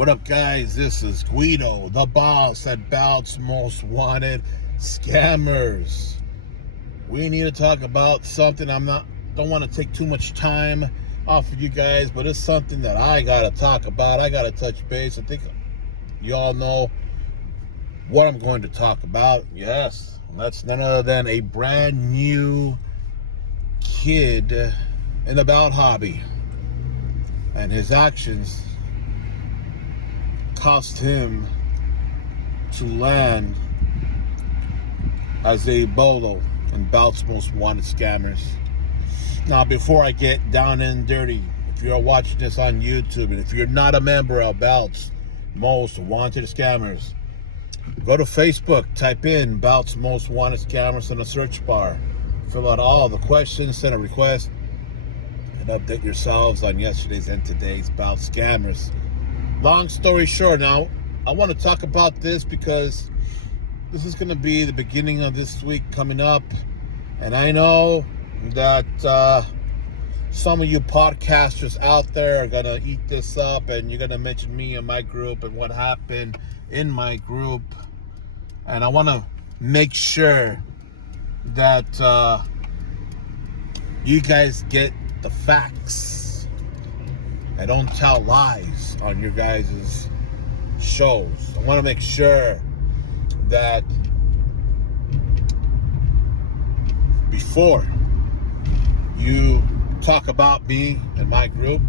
What up, guys? This is Guido, the boss at Bout's Most Wanted Scammers. We need to talk about something. Don't want to take too much time off of you guys, but it's something that I gotta talk about. I gotta touch base. I think you all know what I'm going to talk about. Yes, that's none other than a brand new kid in the Bout hobby, and his actions cost him to land as a bolo in Bout's Most Wanted Scammers. Now, before I get down and dirty, if you're watching this on YouTube and if you're not a member of Bout's Most Wanted Scammers, go to Facebook, type in Bout's Most Wanted Scammers in the search bar, fill out all the questions, send a request, and update yourselves on yesterday's and today's Bout Scammers. Long story short, now, I want to talk about this because this is going to be the beginning of this week coming up. And I know that some of you podcasters out there are going to eat this up and you're going to mention me and my group and what happened in my group. And I want to make sure that you guys get the facts. I don't tell lies on your guys' shows. I want to make sure that before you talk about me and my group,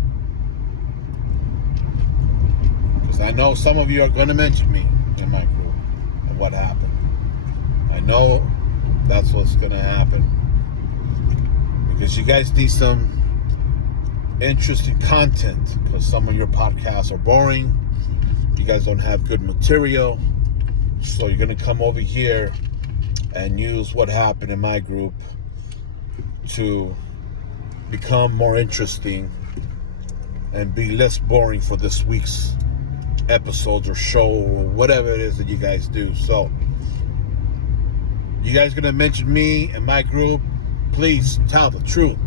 because I know some of you are going to mention me in my group and what happened. I know that's what's going to happen because you guys need some interesting content, because some of your podcasts are boring. You guys don't have good material, so you're going to come over here and use what happened in my group to become more interesting and be less boring for this week's episodes or show or whatever it is that you guys do. So you guys going to mention me and my group, please tell the truth.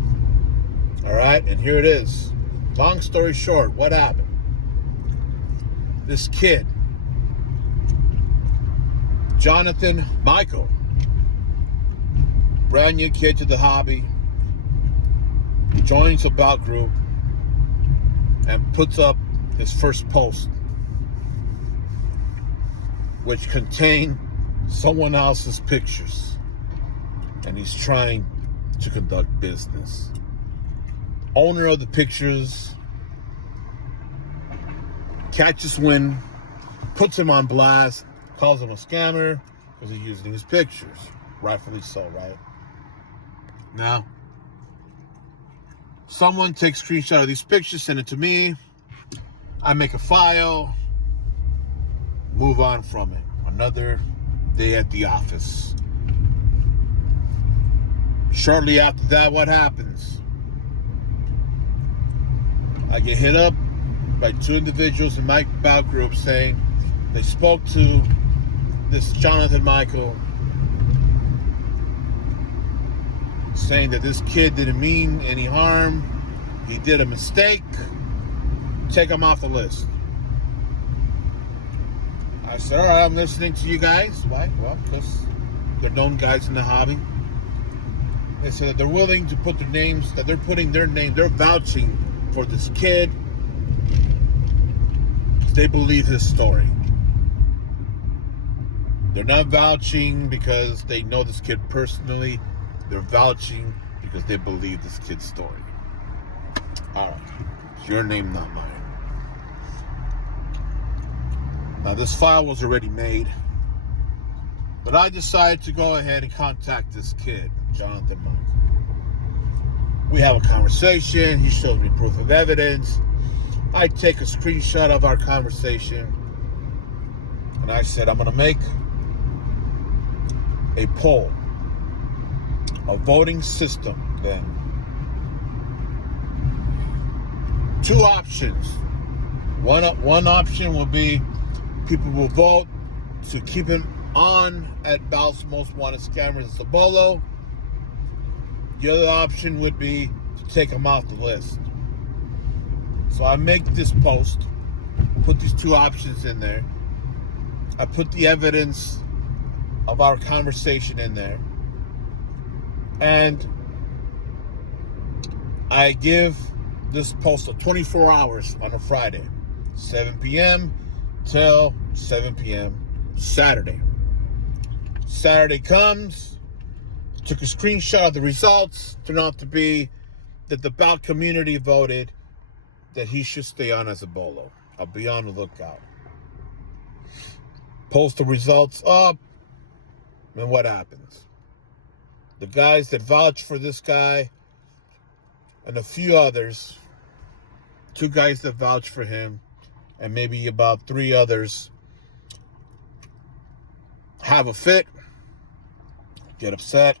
All right, and here it is. Long story short, what happened? This kid, Jonathan Michael, brand new kid to the hobby, joins a Bout group and puts up his first post, which contained someone else's pictures, and he's trying to conduct business. Owner of the pictures catches wind, puts him on blast, calls him a scammer because he's using his pictures. Rightfully so, right? Now, someone takes a screenshot of these pictures, send it to me. I make a file, move on from it. Another day at the office. Shortly after that, what happens? I get hit up by two individuals in my Bout group saying they spoke to this Jonathan Michael, saying that this kid didn't mean any harm. He did a mistake. Take him off the list. I said, all right, I'm listening to you guys. Why? Well, because they're known guys in the hobby. They said that they're willing to put their names, that they're putting their name, they're vouching for this kid. They believe his story. They're not vouching because they know this kid personally. They're vouching because they believe this kid's story. All right. It's your name, not mine. Now, this file was already made, but I decided to go ahead and contact this kid, Jonathan Michael. We have a conversation. He shows me proof of evidence. I take a screenshot of our conversation, and I said, I'm going to make a poll, a voting system then. Two options. One option will be people will vote to keep him on at Bout's Most Wanted Scammers as a bolo. The other option would be to take him off the list. So I make this post put these two options in there. I put the evidence of our conversation in there. And I give this post 24 hours on a Friday, 7 p.m. till 7 p.m. Saturday. Saturday comes, took a screenshot of the results. Turned out to be that the bout community voted that he should stay on as a bolo. I'll be on the lookout. Post the results up, and what happens? The guys that vouch for this guy and a few others, 2 guys that vouch for him, and maybe about 3 others have a fit, get upset,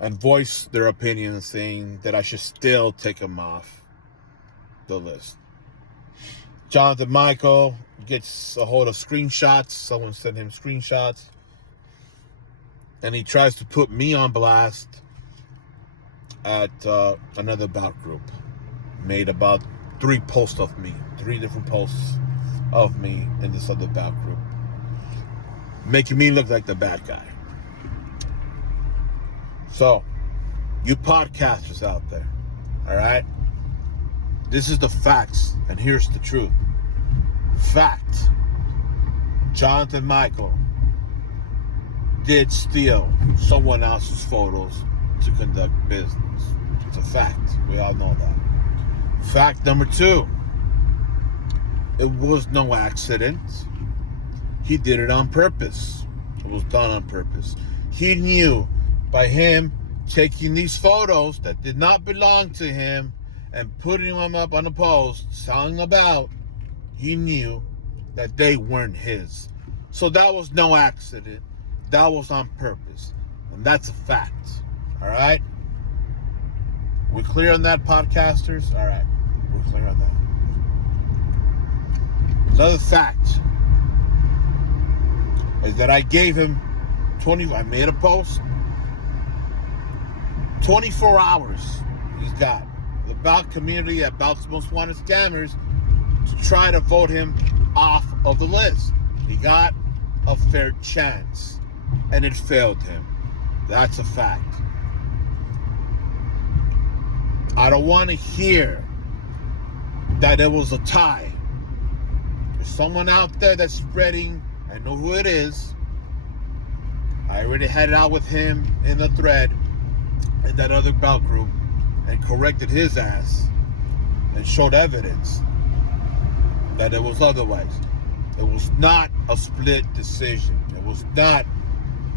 and voice their opinion saying that I should still take him off the list. Jonathan Michael gets a hold of screenshots. Someone sent him screenshots. And he tries to put me on blast at another bout group. Made about 3 posts of me. 3 different posts of me in this other bout group. Making me look like the bad guy. So, you podcasters out there, all right? This is the facts, and here's the truth. Fact. Jonathan Michael did steal someone else's photos to conduct business. It's a fact. We all know that. Fact number 2. It was no accident. He did it on purpose. It was done on purpose. He knew by him taking these photos that did not belong to him and putting them up on a post, selling about, he knew that they weren't his. So that was no accident. That was on purpose. And that's a fact. All right? We're clear on that, podcasters? All right. We're clear on that. Another fact is that I gave him I made a post. 24 hours he's got. The bout community at Bout's Most Wanted Scammers to try to vote him off of the list. He got a fair chance, and it failed him. That's a fact. I don't want to hear that it was a tie. There's someone out there that's spreading, I know who it is. I already had it out with him in the thread in that other bout group and corrected his ass and showed evidence that it was otherwise. It was not a split decision. It was not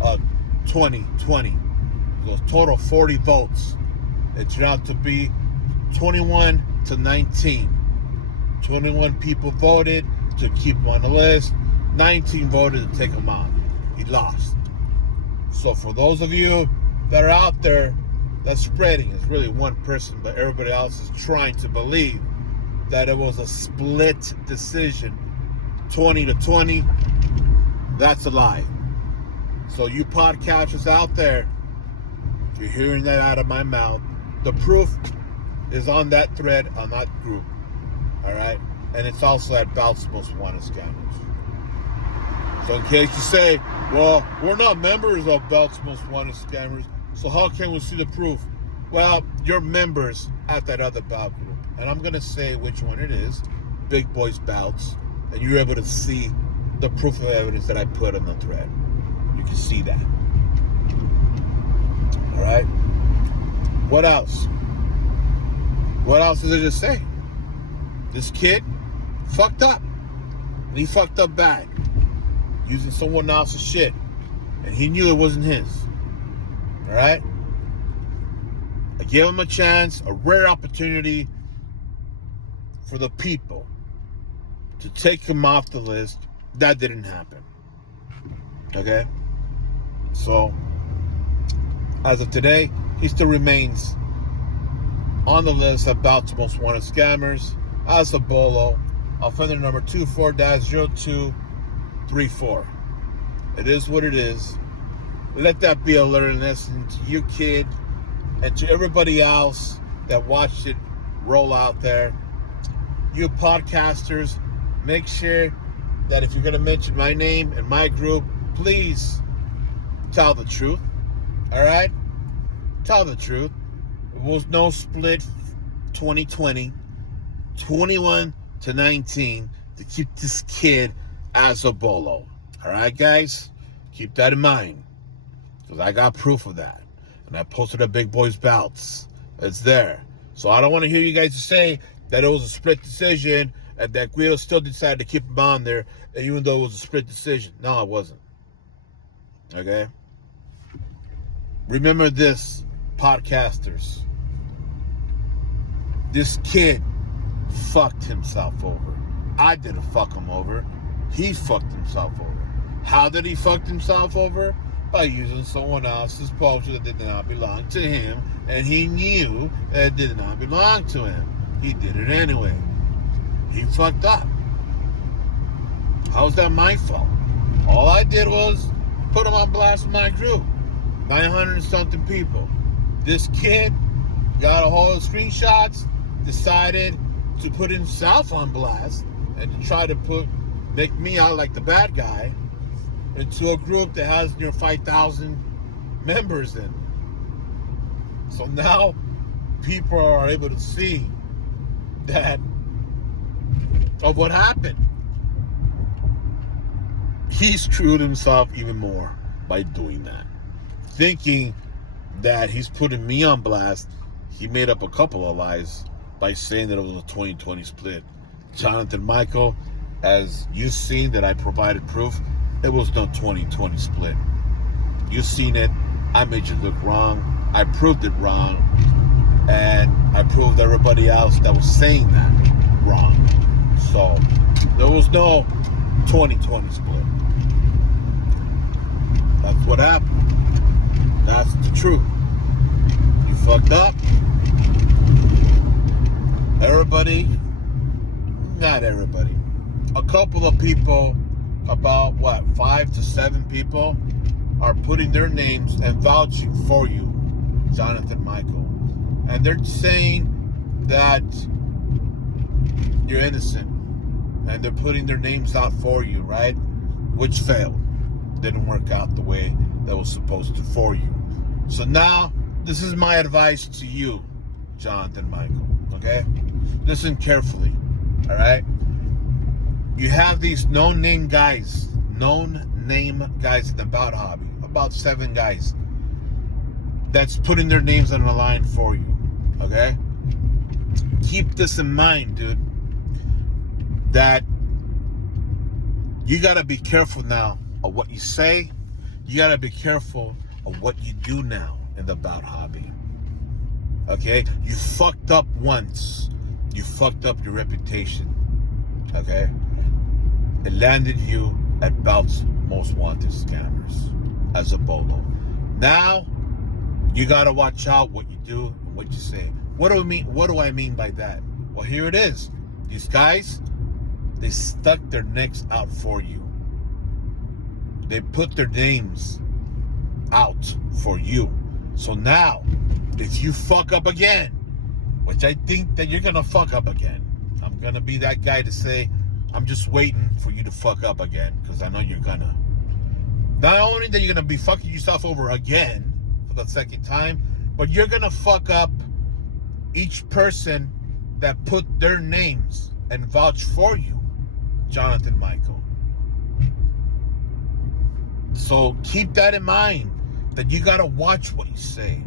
a 20-20. It was total 40 votes. It turned out to be 21-19. 21 people voted to keep him on the list. 19 voted to take him off. He lost. So for those of you that are out there that's spreading, it's really one person, but everybody else is trying to believe that it was a split decision, 20-20. That's a lie. So you podcasters out there, if you're hearing that out of my mouth, the proof is on that thread, on that group. All right? And it's also at Bout's Most Wanted Scammers. So in case you say, well, we're not members of Bout's Most Wanted Scammers, so how can we see the proof? Well, you're members at that other bout group. And I'm going to say which one it is, Big Boys Bouts, and you're able to see the proof of evidence that I put on the thread. You can see that. All right? What else? What else is there to say? This kid fucked up. And he fucked up bad. Using someone else's shit. And he knew it wasn't his. All right? I gave him a chance, a rare opportunity for the people to take him off the list. That didn't happen. Okay? So, as of today, he still remains on the list of Bout's Most Wanted Scammers as a bolo, offender number 24-0234. It is what it is. Let that be a learning lesson to you, kid, and to everybody else that watched it roll out there. you podcasters, make sure that if you're going to mention my name and my group, please tell the truth. All right? Tell the truth. There was no split 2020, 21-19 to keep this kid as a bolo. All right, guys? Keep that in mind, because I got proof of that. And I posted at Big Boys Bouts. It's there. So I don't want to hear you guys say that it was a split decision and that Guido still decided to keep him on there, even though it was a split decision. No, it wasn't. Okay? Remember this, podcasters. This kid fucked himself over. I didn't fuck him over. He fucked himself over. How did he fuck himself over? By using someone else's poster that did not belong to him, and he knew that it did not belong to him. He did it anyway. He fucked up. How's that my fault? All I did was put him on blast in my group. 900 and something people. This kid got a hold of screenshots, decided to put himself on blast, and to try to make me out like the bad guy into a group that has near 5,000 members in. So now people are able to see that of what happened. He screwed himself even more by doing that. Thinking that he's putting me on blast, he made up a couple of lies by saying that it was a 2020 split. Jonathan Michael, as you've seen that I provided proof, it was no 2020 split. You've seen it. I made you look wrong. I proved it wrong. And I proved everybody else that was saying that wrong. So, there was no 2020 split. That's what happened. That's the truth. You fucked up. Everybody, not everybody, a couple of people, about 5 to 7 people, are putting their names and vouching for you, Jonathan Michael. And they're saying that you're innocent. And they're putting their names out for you, right? Which failed. Didn't work out the way that was supposed to for you. So now, this is my advice to you, Jonathan Michael, okay? Listen carefully, all right? You have these known-name guys in the bout hobby, about 7 guys, that's putting their names on the line for you, okay? Keep this in mind, dude, that you got to be careful now of what you say. You got to be careful of what you do now in the bout hobby, okay? You fucked up once. You fucked up your reputation, okay? It landed you at Bout's Most Wanted Scammers as a bolo. Now, you got to watch out what you do and what you say. What do I mean? What do I mean by that? Well, here it is. These guys, they stuck their necks out for you. They put their names out for you. So now, if you fuck up again, which I think that you're going to fuck up again, I'm going to be that guy to say, I'm just waiting for you to fuck up again, because I know you're going to. Not only that you're going to be fucking yourself over again for the second time, but you're going to fuck up each person that put their names and vouch for you, Jonathan Michael. So keep that in mind, that you got to watch what you say.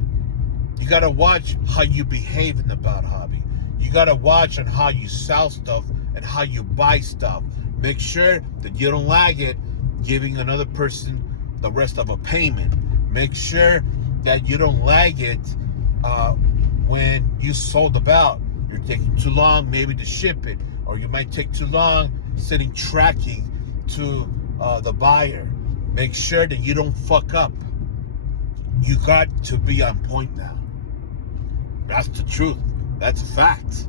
You got to watch how you behave in the bout hobby. You got to watch on how you sell stuff and how you buy stuff. Make sure that you don't lag it giving another person the rest of a payment. Make sure that you don't lag it when you sold the bout. You're taking too long maybe to ship it, or you might take too long sending tracking to the buyer. Make sure that you don't fuck up. You got to be on point now. That's the truth. That's a fact.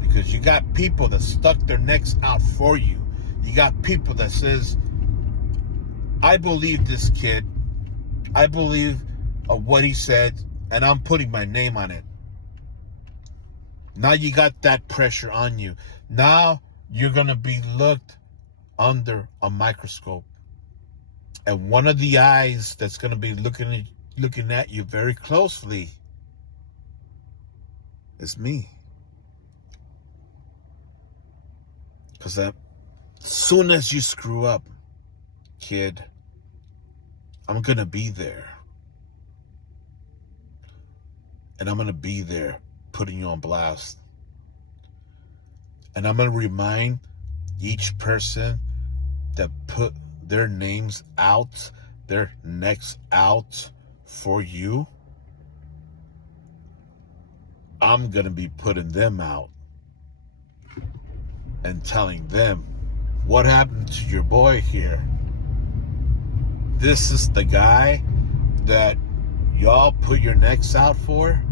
Because you got people that stuck their necks out for you. You got people that says, I believe this kid. I believe what he said, and I'm putting my name on it. Now you got that pressure on you. Now you're going to be looked under a microscope. And one of the eyes that's going to be looking at you very closely is me. Because as soon as you screw up, kid, I'm going to be there. And I'm going to be there putting you on blast. And I'm going to remind each person that put their names out, their necks out for you. I'm going to be putting them out and telling them what happened to your boy here. This is the guy that y'all put your necks out for.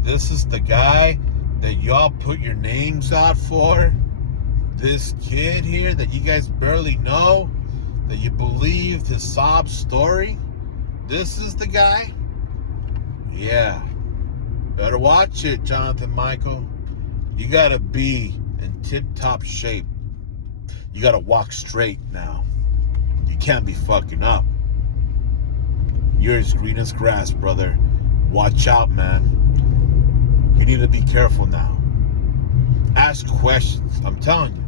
This is the guy that y'all put your names out for. This kid here that you guys barely know, that you believed his sob story. This is the guy. Yeah. Better watch it, Jonathan Michael. You gotta be in tip-top shape. You gotta walk straight now. You can't be fucking up. You're as green as grass, brother. Watch out, man. You need to be careful now. Ask questions. I'm telling you.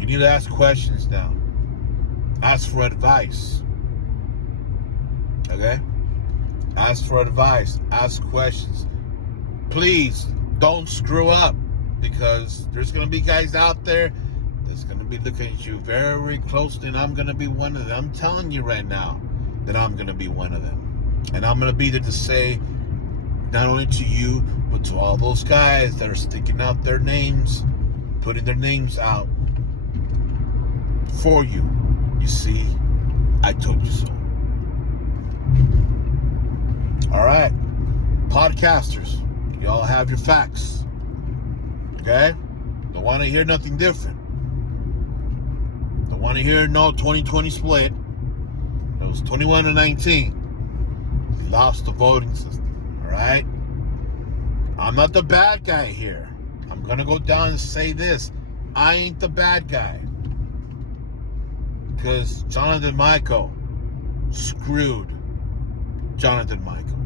You need to ask questions now. Ask for advice. Okay? Ask for advice. Ask questions. Please don't screw up, because there's going to be guys out there that's going to be looking at you very closely, and I'm going to be one of them. I'm telling you right now that I'm going to be one of them. And I'm going to be there to say, not only to you, but to all those guys that are sticking out their names, putting their names out for you. You see, I told you so. All right, podcasters, y'all have your facts. Okay? Don't want to hear nothing different. Don't want to hear no 2020 split. It was 21-19. He lost the voting system. All right? I'm not the bad guy here. I'm going to go down and say this. I ain't the bad guy. Because Jonathan Michael screwed Jonathan Michael.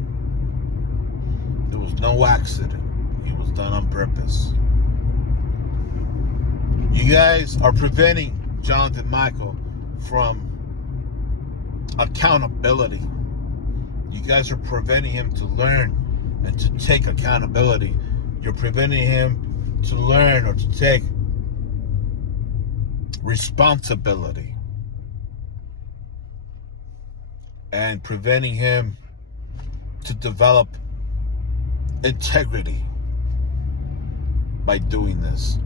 There was no accident. It was done on purpose. You guys are preventing Jonathan Michael from accountability. You guys are preventing him to learn and to take accountability. You're preventing him to learn or to take responsibility. And preventing him to develop integrity by doing this.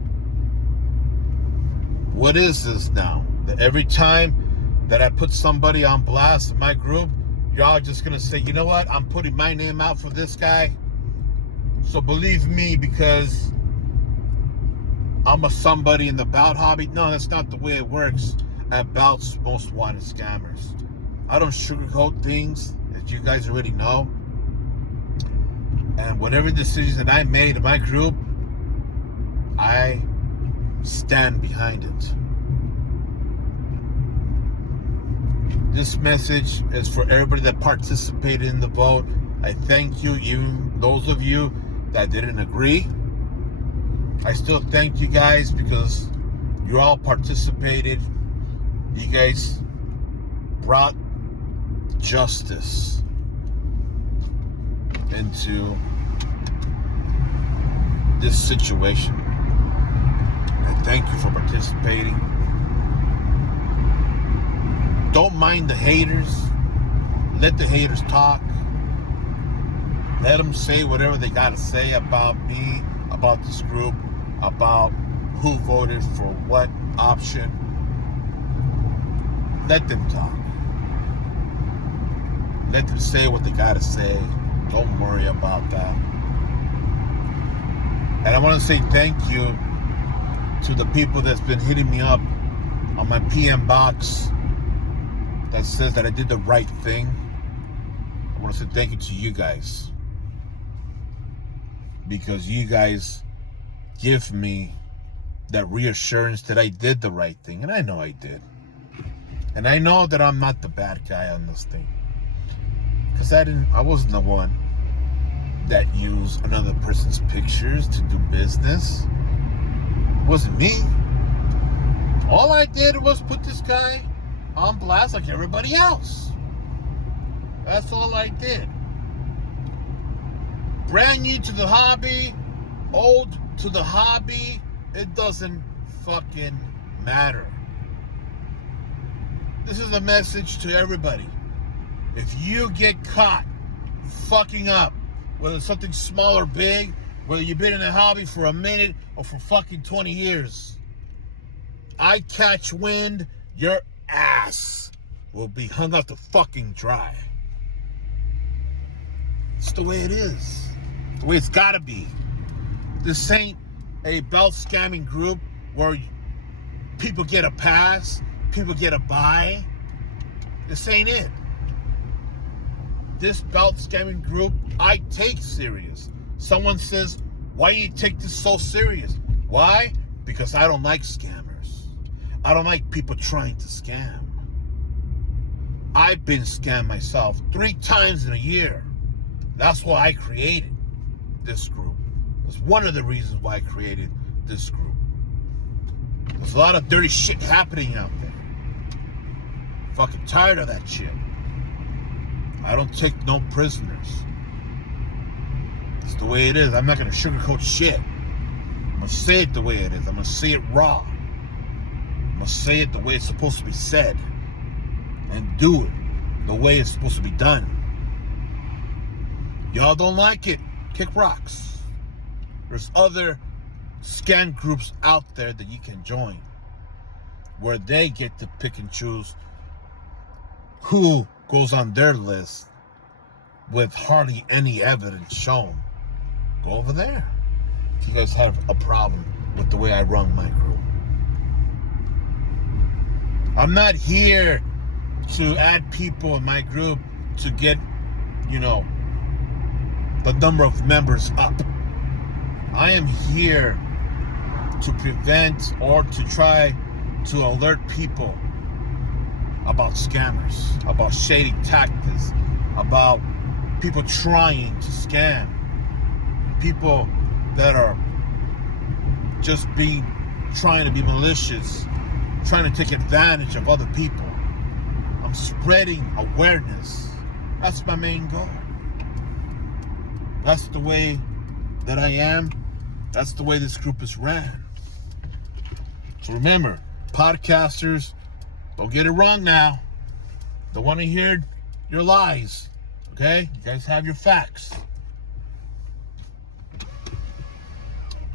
What is this now? That every time that I put somebody on blast in my group, y'all are just going to say, you know what? I'm putting my name out for this guy. So believe me, because I'm a somebody in the bout hobby. No, that's not the way it works at Bout's Most Wanted Scammers. I don't sugarcoat things, as you guys already know. And whatever decisions that I made in my group, I stand behind it. This message is for everybody that participated in the vote. I thank you, even those of you that didn't agree. I still thank you guys because you all participated. You guys brought justice into this situation. I thank you for participating. Don't mind the haters. Let the haters talk. Let them say whatever they got to say about me, about this group, about who voted for what option. Let them talk. Let them say what they got to say. Don't worry about that. And I want to say thank you to the people that's been hitting me up on my PM box that says that I did the right thing. I want to say thank you to you guys, because you guys give me that reassurance that I did the right thing. And I know I did. And I know that I'm not the bad guy on this thing. Because I wasn't the one that used another person's pictures to do business. It wasn't me. All I did was put this guy on blast like everybody else. That's all I did. Brand new to the hobby, old to the hobby, it doesn't fucking matter. This is a message to everybody. If you get caught fucking up, whether it's something small or big, whether you've been in the hobby for a minute or for fucking 20 years, I catch wind, your ass will be hung out to fucking dry. It's the way it is. It's the way it's gotta be. This ain't a belt scamming group where people get a pass, people get a buy. This ain't it. This belt scamming group, I take serious. Someone says, why do you take this so serious? Why? Because I don't like scammers. I don't like people trying to scam. I've been scammed myself 3 times in a year. That's why I created this group. That's one of the reasons why I created this group. There's a lot of dirty shit happening out there. Fucking tired of that shit. I don't take no prisoners. It's the way it is. I'm not going to sugarcoat shit. I'm going to say it the way it is. I'm going to say it raw. I'm going to say it the way it's supposed to be said. And do it the way it's supposed to be done. Y'all don't like it? Kick rocks. There's other scam groups out there that you can join where they get to pick and choose who goes on their list with hardly any evidence shown. Go over there if you guys have a problem with the way I run my group. I'm not here to add people in my group to get, the number of members up. I am here to prevent or to try to alert people about scammers, about shady tactics, about people trying to scam, people that are just trying to be malicious, trying to take advantage of other people. I'm spreading awareness. That's my main goal. That's the way that I am. That's the way this group is ran. So remember, podcasters, don't get it wrong now. Don't want to hear your lies. Okay? You guys have your facts.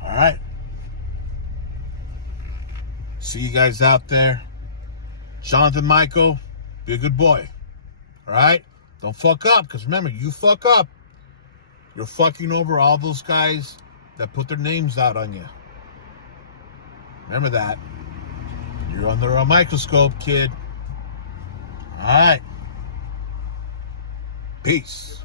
All right. See you guys out there. Jonathan Michael, be a good boy. All right? Don't fuck up, because remember, you fuck up, you're fucking over all those guys that put their names out on you. Remember that. You're under a microscope, kid. All right. Peace.